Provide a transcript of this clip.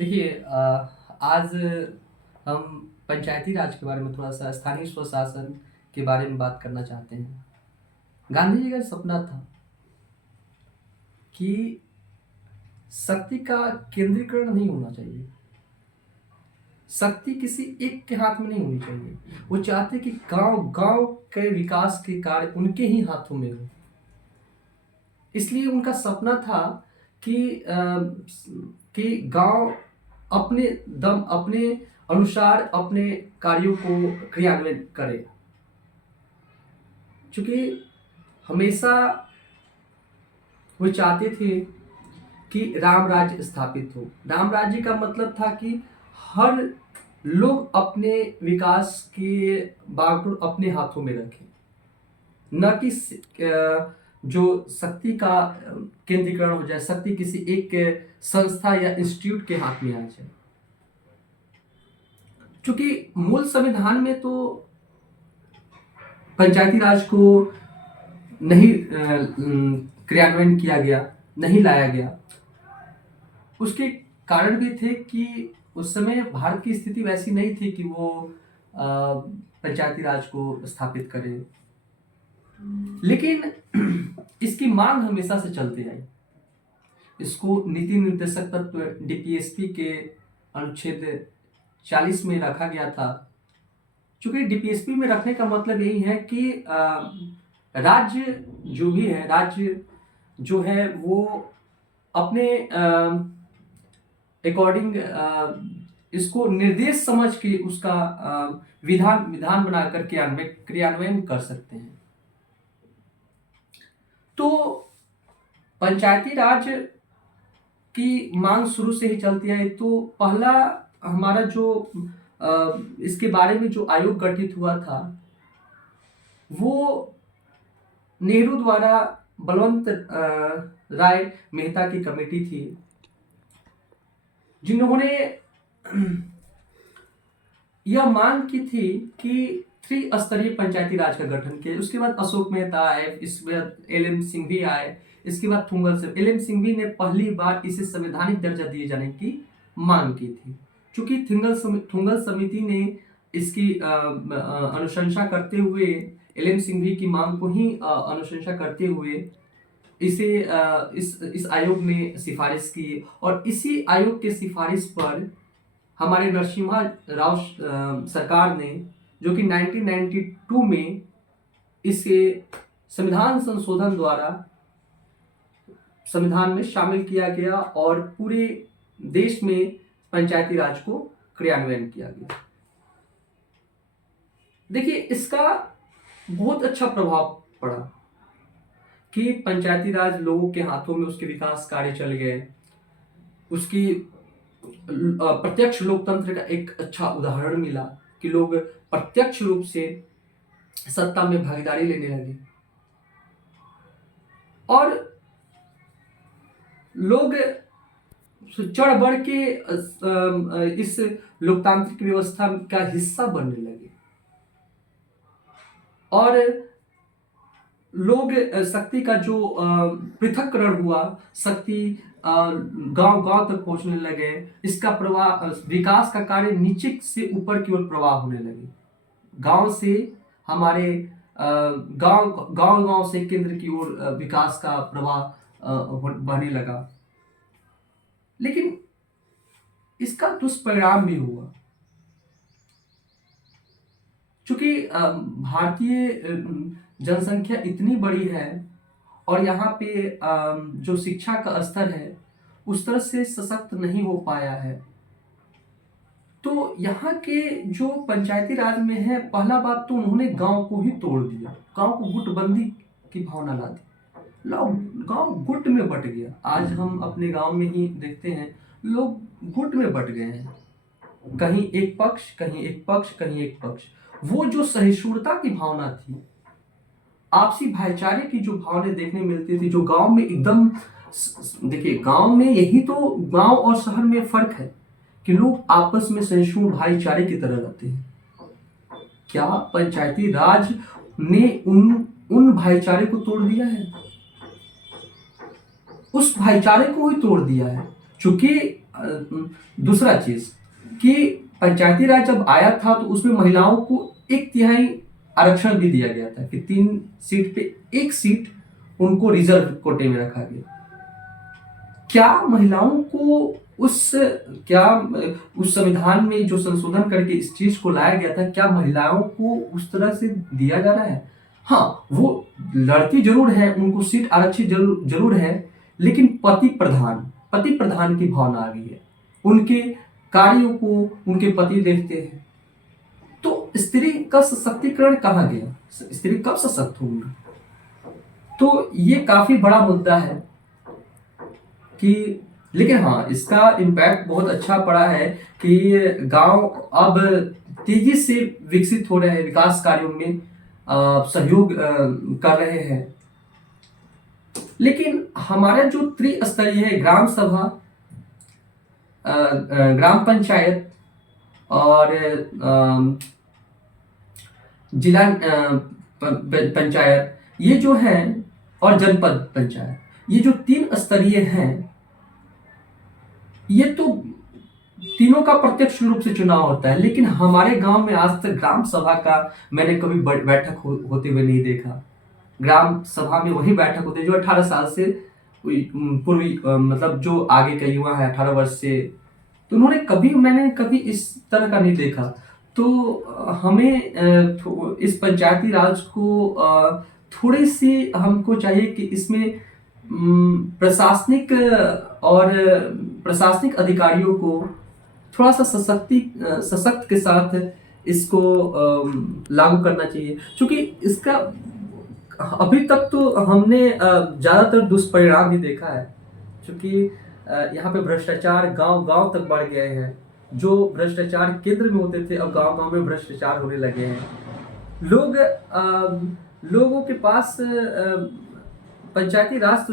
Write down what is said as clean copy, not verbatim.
देखिए आज हम पंचायती राज के बारे में थोड़ा सा स्थानीय स्वशासन के बारे में बात करना चाहते हैं। गांधी जी का सपना था कि शक्ति का केंद्रीकरण नहीं होना चाहिए, शक्ति किसी एक के हाथ में नहीं होनी चाहिए। वो चाहते कि गांव गांव के विकास के कार्य उनके ही हाथों में हो। इसलिए उनका सपना था कि कि गांव अपने दम अपने अनुसार अपने कार्यों को क्रियान्वित करे। चूंकि हमेशा वो चाहते थे कि राम राज्य स्थापित हो। राम राज्य का मतलब था कि हर लोग अपने विकास के बागडोर अपने हाथों में रखें, न कि जो शक्ति का केंद्रीकरण हो जाए, शक्ति किसी एक संस्था या इंस्टीट्यूट के हाथ में आ जाए। क्योंकि मूल संविधान में तो पंचायती राज को नहीं क्रियान्वयन किया गया, नहीं लाया गया। उसके कारण भी थे कि उस समय भारत की स्थिति वैसी नहीं थी कि वो पंचायती राज को स्थापित करे। लेकिन इसकी मांग हमेशा से चलती आई। इसको नीति निर्देशक तत्व डीपीएसपी के अनुच्छेद 40 में रखा गया था। चूंकि डीपीएसपी में रखने का मतलब यही है कि राज्य जो भी है, राज्य जो है वो अपने अकॉर्डिंग इसको निर्देश समझ के उसका विधान बना करके क्रियान्वयन कर सकते हैं। तो पंचायती राज की मांग शुरू से ही चलती आई। तो पहला हमारा जो इसके बारे में जो आयोग गठित हुआ था वो नेहरू द्वारा बलवंत राय मेहता की कमेटी थी, जिन्होंने यह मांग की थी कि त्रिस्तरीय पंचायती राज का गठन किया। उसके बाद अशोक मेहता आए, इसके बाद एल.एम. सिंघवी आए, इसके बाद थुंगल से एल.एम. सिंघवी ने पहली बार इसे संवैधानिक दर्जा दिए जाने की मांग की थी। चूंकि थुंगल समिति ने इसकी अनुशंसा करते हुए, एल.एम. सिंघवी की मांग को ही अनुशंसा करते हुए इसे इस आयोग ने सिफारिश की, और इसी आयोग के सिफारिश पर हमारे नरसिम्हा राव सरकार ने, जो कि 1992 में इसे संविधान संशोधन द्वारा संविधान में शामिल किया गया और पूरे देश में पंचायती राज को क्रियान्वयन किया गया। देखिए, इसका बहुत अच्छा प्रभाव पड़ा कि पंचायती राज लोगों के हाथों में, उसके विकास कार्य चल गए। उसकी प्रत्यक्ष लोकतंत्र का एक अच्छा उदाहरण मिला कि लोग प्रत्यक्ष रूप से सत्ता में भागीदारी लेने लगे और लोग चढ़ बढ़ के इस लोकतांत्रिक व्यवस्था का हिस्सा बनने लगे और लोग शक्ति का जो पृथक्करण हुआ, शक्ति गांव गांव तक पहुंचने लगे। इसका प्रवाह, विकास का कार्य नीचे से ऊपर की ओर प्रवाह होने लगे। गांव से हमारे गांव गांव गांव से केंद्र की ओर विकास का प्रवाह बढ़ने लगा। लेकिन इसका दुष्परिणाम भी हुआ। चूंकि भारतीय जनसंख्या इतनी बड़ी है और यहाँ पे जो शिक्षा का स्तर है उस तरह से सशक्त नहीं हो पाया है, तो यहाँ के जो पंचायती राज में है, पहला बात तो उन्होंने गांव को ही तोड़ दिया, गांव को गुटबंदी की भावना ला दी। गांव गुट में बट गया। आज हम अपने गांव में ही देखते हैं, लोग गुट में बट गए हैं, कहीं एक पक्ष, कहीं एक पक्ष, कहीं एक पक्ष। वो जो सहिष्णुता की भावना थी, आपसी भाईचारे की जो भावना देखने मिलती थी, जो गांव में एकदम, देखिए गांव में यही तो, गांव और शहर में फर्क है कि लोग आपस में सहिष्णु भाईचारे की तरह रहते हैं। क्या पंचायती राज ने उन भाईचारे को तोड़ दिया है? उस भाईचारे को ही तोड़ दिया है। चूंकि दूसरा चीज कि पंचायती राज जब आया था तो उसमें महिलाओं को 1/3 आरक्षण भी दिया गया था कि 3 सीट पे 1 सीट उनको रिजर्व कोटे में रखा गया। क्या महिलाओं को उस क्या उस संविधान में जो संशोधन करके इस चीज को लाया गया था, क्या महिलाओं को उस तरह से दिया जा रहा है? हाँ, वो लड़की जरूर है, उनको सीट आरक्षित जरूर जरूर है, लेकिन पति प्रधान की भावना आ गई है। उनके कार्यों को उनके पति देखते हैं। तो स्त्री का सशक्तिकरण कहाँ गया? स्त्री कब सशक्त होगी? तो ये काफी बड़ा मुद्दा है कि, लेकिन हाँ, इसका इम्पैक्ट बहुत अच्छा पड़ा है कि गांव अब तेजी से विकसित हो रहे हैं, विकास कार्यों में सहयोग कर रहे हैं। लेकिन हमारा जो त्रिस्तरीय है, ग्राम सभा, ग्राम पंचायत और जिला पंचायत, ये जो है, और जनपद पंचायत, ये जो 3 स्तरीय हैं, ये तो तीनों का प्रत्यक्ष रूप से चुनाव होता है। लेकिन हमारे गांव में आज तक ग्राम सभा का मैंने कभी बैठक होते हुए नहीं देखा। ग्राम सभा में वही बैठक होती है जो 18 साल से पूर्वी, मतलब जो आगे का युवा है 18 वर्ष से, तो मैंने कभी इस तरह का नहीं देखा। तो हमें इस पंचायती राज को थोड़ी सी हमको चाहिए कि इसमें प्रशासनिक और प्रशासनिक अधिकारियों को थोड़ा सा सशक्त के साथ इसको लागू करना चाहिए, क्योंकि इसका अभी तक तो हमने ज़्यादातर दुष्परिणाम ही देखा है। क्योंकि यहाँ पे भ्रष्टाचार गांव गांव तक बढ़ गए हैं। जो भ्रष्टाचार केंद्र में होते थे, अब गांव गांव में भ्रष्टाचार होने लगे हैं। लोगों के पास पंचायती राज तो